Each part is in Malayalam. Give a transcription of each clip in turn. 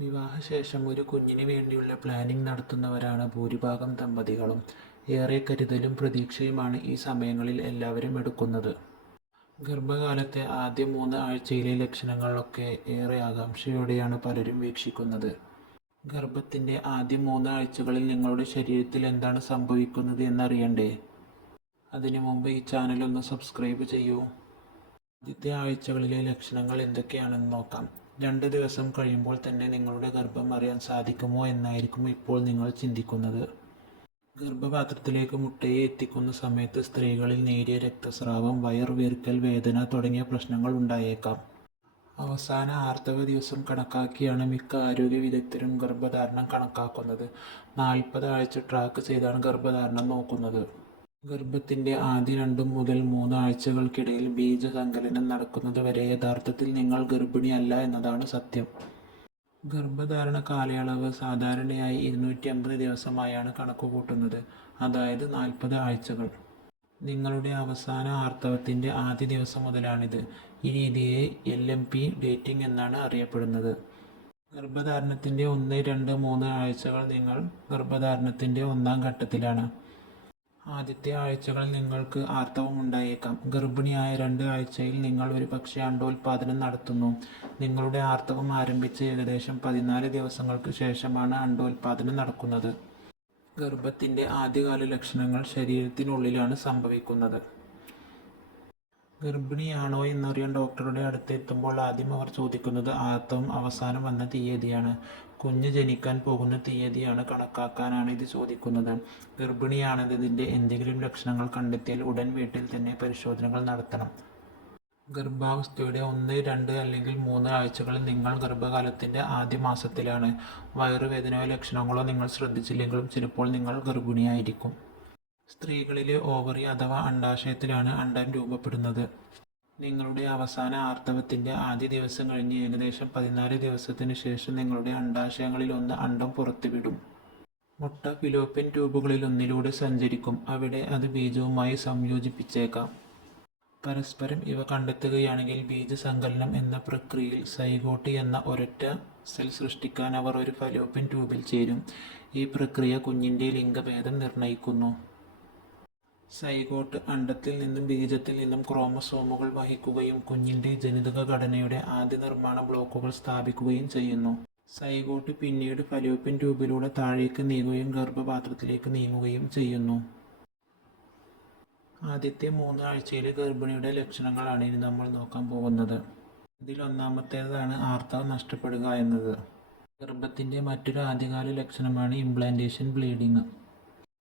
വിവാഹശേഷം ഒരു കുഞ്ഞിന് വേണ്ടിയുള്ള പ്ലാനിംഗ് നടത്തുന്നവരാണ് ഭൂരിഭാഗം ദമ്പതികളും. ഏറെ കരുതലും പ്രതീക്ഷയുമാണ് ഈ സമയങ്ങളിൽ എല്ലാവരും എടുക്കുന്നത്. ഗർഭകാലത്തെ ആദ്യ മൂന്ന് ആഴ്ചയിലെ ലക്ഷണങ്ങളൊക്കെ ഏറെ ആകാംക്ഷയോടെയാണ് പലരും വീക്ഷിക്കുന്നത്. ഗർഭത്തിന്റെ ആദ്യ മൂന്ന് ആഴ്ചകളിൽ നിങ്ങളുടെ ശരീരത്തിൽ എന്താണ് സംഭവിക്കുന്നത് എന്നറിയണ്ടേ? അതിനു മുമ്പ് ഈ ചാനൽ ഒന്ന് സബ്സ്ക്രൈബ് ചെയ്യൂ. ആദ്യത്തെ ആഴ്ചകളിലെ ലക്ഷണങ്ങൾ എന്തൊക്കെയാണെന്ന് നോക്കാം. രണ്ട് ദിവസം കഴിയുമ്പോൾ തന്നെ നിങ്ങളുടെ ഗർഭം അറിയാൻ സാധിക്കുമോ എന്നായിരിക്കും ഇപ്പോൾ നിങ്ങൾ ചിന്തിക്കുന്നത്. ഗർഭപാത്രത്തിലേക്ക് മുട്ടയെ എത്തിക്കുന്ന സമയത്ത് സ്ത്രീകളിൽ നേരിയ രക്തസ്രാവം, വയർവീർക്കൽ വേദന തുടങ്ങിയ പ്രശ്നങ്ങൾ ഉണ്ടായേക്കാം. അവസാന ആർത്തവ ദിവസം കണക്കാക്കിയാണ് മിക്ക ആരോഗ്യ വിദഗ്ധരും ഗർഭധാരണം കണക്കാക്കുന്നത്. നാൽപ്പത് ആഴ്ച ട്രാക്ക് ചെയ്താണ് ഗർഭധാരണം നോക്കുന്നത്. ഗർഭത്തിന്റെ ആദ്യ രണ്ട് മുതൽ മൂന്ന് ആഴ്ചകൾക്കിടയിൽ ബീജസങ്കലനം നടക്കുന്നത് വരെ യഥാർത്ഥത്തിൽ നിങ്ങൾ ഗർഭിണിയല്ല എന്നതാണ് സത്യം. ഗർഭധാരണ കാലയളവ് സാധാരണയായി ഇരുന്നൂറ്റിയമ്പത് ദിവസമായാണ് കണക്കുകൂട്ടുന്നത്, അതായത് നാൽപ്പത് ആഴ്ചകൾ. നിങ്ങളുടെ അവസാന ആർത്തവത്തിന്റെ ആദ്യ ദിവസം മുതലാണിത്. ഈ രീതിയെ എൽ. എം. പി. ഡേറ്റിംഗ് എന്നാണ് അറിയപ്പെടുന്നത്. ഗർഭധാരണത്തിന്റെ ഒന്ന്, രണ്ട്, മൂന്ന് ആഴ്ചകൾ നിങ്ങൾ ഗർഭധാരണത്തിന്റെ ഒന്നാം ഘട്ടത്തിലാണ്. ആദ്യത്തെ ആഴ്ചകളിൽ നിങ്ങൾക്ക് ആർത്തവം ഉണ്ടായേക്കാം ഗർഭിണിയായ രണ്ട് ആഴ്ചയിൽ നിങ്ങൾ ഒരു പക്ഷേ അണ്ടോൽപാദനം നടത്തുന്നു. നിങ്ങളുടെ ആർത്തവം ആരംഭിച്ച് ഏകദേശം പതിനാല് ദിവസങ്ങൾക്ക് ശേഷമാണ് അണ്ടോൽപാദനം നടക്കുന്നത്. ഗർഭത്തിന്റെ ആദ്യകാല ലക്ഷണങ്ങൾ ശരീരത്തിനുള്ളിലാണ് സംഭവിക്കുന്നത്. ഗർഭിണിയാണോ എന്നറിയാൻ ഡോക്ടറുടെ അടുത്ത് എത്തുമ്പോൾ ആദ്യം അവർ ചോദിക്കുന്നത് ആർത്തവം അവസാനം വന്ന തീയതിയാണ്. കുഞ്ഞ് ജനിക്കാൻ പോകുന്ന തീയതിയാണ് കണക്കാക്കാനാണ് ഇത് ചോദിക്കുന്നത്. ഗർഭിണിയാണെന്നതിന്റെ എന്തെങ്കിലും ലക്ഷണങ്ങൾ കണ്ടെത്തിയാൽ ഉടൻ വീട്ടിൽ തന്നെ പരിശോധനകൾ നടത്തണം. ഗർഭാവസ്ഥയുടെ ഒന്ന്, രണ്ട് അല്ലെങ്കിൽ മൂന്ന് ആഴ്ചകളിൽ നിങ്ങൾ ഗർഭകാലത്തിന്റെ ആദ്യ മാസത്തിലാണ്. വയറുവേദനയോ ലക്ഷണങ്ങളോ നിങ്ങൾ ശ്രദ്ധിച്ചില്ലെങ്കിലും ചിലപ്പോൾ നിങ്ങൾ ഗർഭിണിയായിരിക്കും. സ്ത്രീകളിലെ ഓവറി അഥവാ അണ്ടാശയത്തിലാണ് അണ്ഡം രൂപപ്പെടുന്നത്. നിങ്ങളുടെ അവസാന ആർത്തവത്തിന്റെ ആദ്യ ദിവസം കഴിഞ്ഞ് ഏകദേശം പതിനാല് ദിവസത്തിനു ശേഷം നിങ്ങളുടെ അണ്ഡാശയങ്ങളിലൊന്ന് അണ്ടം പുറത്തുവിടും. മുട്ട ഫിലോപ്യൻ ട്യൂബുകളിലൊന്നിലൂടെ സഞ്ചരിക്കും. അവിടെ അത് ബീജവുമായി സംയോജിപ്പിച്ചേക്കാം. പരസ്പരം ഇവ കണ്ടെത്തുകയാണെങ്കിൽ ബീജസങ്കലനം എന്ന പ്രക്രിയയിൽ സൈഗോട്ടി എന്ന ഒരൊറ്റ സെൽ സൃഷ്ടിക്കാൻ അവർ ഒരു ഫലോപ്യൻ ട്യൂബിൽ ചേരും. ഈ പ്രക്രിയ കുഞ്ഞിന്റെ ലിംഗഭേദം നിർണയിക്കുന്നു. സൈഗോട്ട് അണ്ടത്തിൽ നിന്നും ബീജത്തിൽ നിന്നും ക്രോമസോമുകൾ വഹിക്കുകയും കുഞ്ഞിന്റെ ജനിതക ഘടനയുടെ ആദ്യ നിർമ്മാണ ബ്ലോക്കുകൾ സ്ഥാപിക്കുകയും ചെയ്യുന്നു. സൈഗോട്ട് പിന്നീട് ഫലോപ്യൻ ട്യൂബിലൂടെ താഴേക്ക് നീങ്ങുകയും ഗർഭപാത്രത്തിലേക്ക് നീങ്ങുകയും ചെയ്യുന്നു. ആദ്യത്തെ മൂന്ന് ആഴ്ചയിലെ ഗർഭിണിയുടെ ലക്ഷണങ്ങളാണ് ഇനി നമ്മൾ നോക്കാൻ പോകുന്നത്. ഇതിൽ ഒന്നാമത്തേതാണ് ആർത്തവം നഷ്ടപ്പെടുക എന്നത്. ഗർഭത്തിന്റെ മറ്റൊരു ആദ്യകാല ലക്ഷണമാണ് ഇംപ്ലാന്റേഷൻ ബ്ലീഡിങ്.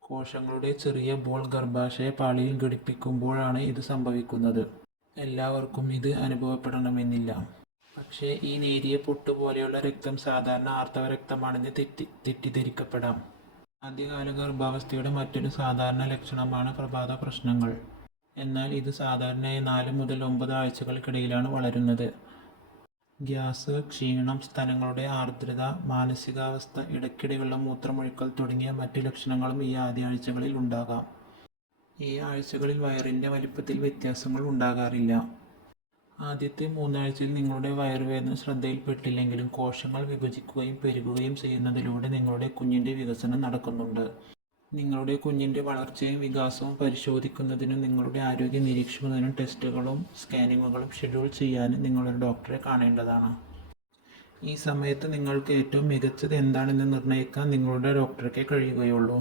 കോശങ്ങളുടെ ചെറിയ ബോൾ ഗർഭാശയ പാളിയിൽ ഘടിപ്പിക്കുമ്പോഴാണ് ഇത് സംഭവിക്കുന്നത്. എല്ലാവർക്കും ഇത് അനുഭവപ്പെടണമെന്നില്ല. പക്ഷേ ഈ നേരിയ പൊട്ട് പോലെയുള്ള രക്തം സാധാരണ ആർത്തവ രക്തമാണെന്ന് തെറ്റി തെറ്റിദ്ധരിക്കപ്പെടാം. ആദ്യകാല ഗർഭാവസ്ഥയുടെ മറ്റൊരു സാധാരണ ലക്ഷണമാണ് പ്രഭാത പ്രശ്നങ്ങൾ എന്നാൽ ഇത് സാധാരണയായി നാല് മുതൽ ഒമ്പത് ആഴ്ചകൾക്കിടയിലാണ് വളരുന്നത്. ഗ്യാസ്, ക്ഷീണം, സ്ഥലങ്ങളുടെ ആർദ്രത, മാനസികാവസ്ഥ, ഇടയ്ക്കിടെയുള്ള മൂത്രമൊഴുക്കൽ തുടങ്ങിയ മറ്റു ലക്ഷണങ്ങളും ഈ ആദ്യാഴ്ചകളിൽ ഉണ്ടാകാം. ഈ ആഴ്ചകളിൽ വയറിന്റെ വലിപ്പത്തിൽ വ്യത്യാസങ്ങൾ ഉണ്ടാകാറില്ല. ആദ്യത്തെ മൂന്നാഴ്ചയിൽ നിങ്ങളുടെ വയറുവേദന ശ്രദ്ധയിൽപ്പെട്ടില്ലെങ്കിലും കോശങ്ങൾ വിഭജിക്കുകയും പെരുകുകയും ചെയ്യുന്നതിലൂടെ നിങ്ങളുടെ കുഞ്ഞിന്റെ വികസനം നടക്കുന്നുണ്ട്. നിങ്ങളുടെ കുഞ്ഞിന്റെ വളർച്ചയും വികാസവും പരിശോധിക്കുന്നതിനും നിങ്ങളുടെ ആരോഗ്യ നിരീക്ഷിക്കുന്നതിനും ടെസ്റ്റുകളും സ്കാനിങ്ങുകളും ഷെഡ്യൂൾ ചെയ്യാനും നിങ്ങളൊരു ഡോക്ടറെ കാണേണ്ടതാണ്. ഈ സമയത്ത് നിങ്ങൾക്ക് ഏറ്റവും മികച്ചത് എന്താണെന്ന് നിർണയിക്കാൻ നിങ്ങളുടെ ഡോക്ടർക്കേ കഴിയുകയുള്ളൂ.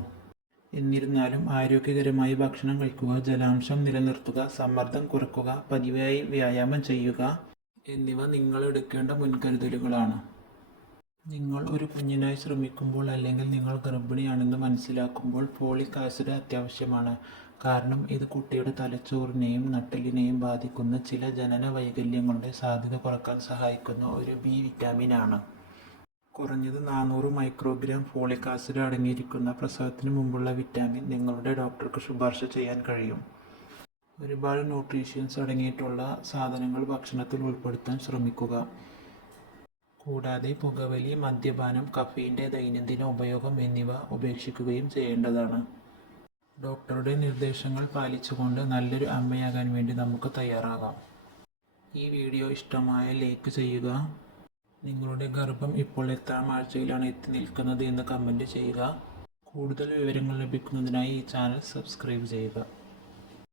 എന്നിരുന്നാലും ആരോഗ്യകരമായി ഭക്ഷണം കഴിക്കുക, ജലാംശം നിലനിർത്തുക, സമ്മർദ്ദം കുറയ്ക്കുക, പതിവായി വ്യായാമം ചെയ്യുക എന്നിവ നിങ്ങൾ എടുക്കേണ്ട മുൻകരുതലുകളാണ്. നിങ്ങൾ ഒരു കുഞ്ഞിനായി ശ്രമിക്കുമ്പോൾ അല്ലെങ്കിൽ നിങ്ങൾ ഗർഭിണിയാണെന്ന് മനസ്സിലാക്കുമ്പോൾ ഫോളിക് ആസിഡ് അത്യാവശ്യമാണ്. കാരണം ഇത് കുട്ടിയുടെ തലച്ചോറിനെയും നട്ടലിനെയും ബാധിക്കുന്ന ചില ജനന വൈകല്യങ്ങളുടെ സാധ്യത കുറയ്ക്കാൻ സഹായിക്കുന്ന ഒരു ബി വിറ്റാമിൻ ആണ് കുറഞ്ഞത് നാനൂറ് മൈക്രോഗ്രാം ഫോളിക് ആസിഡ് അടങ്ങിയിരിക്കുന്ന പ്രസവത്തിന് മുമ്പുള്ള വിറ്റാമിൻ നിങ്ങളുടെ ഡോക്ടർക്ക് ശുപാർശ ചെയ്യാൻ കഴിയും. ഒരുപാട് ന്യൂട്രീഷ്യൻസ് അടങ്ങിയിട്ടുള്ള സാധനങ്ങൾ ഭക്ഷണത്തിൽ ഉൾപ്പെടുത്താൻ ശ്രമിക്കുക. കൂടാതെ പുകവലി, മദ്യപാനം, കഫീന്റെ ദൈനംദിന ഉപയോഗം എന്നിവ ഉപേക്ഷിക്കുകയും ചെയ്യേണ്ടതാണ്. ഡോക്ടറുടെ നിർദ്ദേശങ്ങൾ പാലിച്ചുകൊണ്ട് നല്ലൊരു അമ്മയാകാൻ വേണ്ടി നമുക്ക് തയ്യാറാകാം. ഈ വീഡിയോ ഇഷ്ടമായ ലൈക്ക് ചെയ്യുക, നിങ്ങളുടെ ഗർഭം ഇപ്പോൾ എത്ര ആഴ്ചയിലാണ് എത്തി നിൽക്കുന്നത് എന്ന് കമന്റ് ചെയ്യുക കൂടുതൽ വിവരങ്ങൾ ലഭിക്കുന്നതിനായി ഈ ചാനൽ സബ്സ്ക്രൈബ് ചെയ്യുക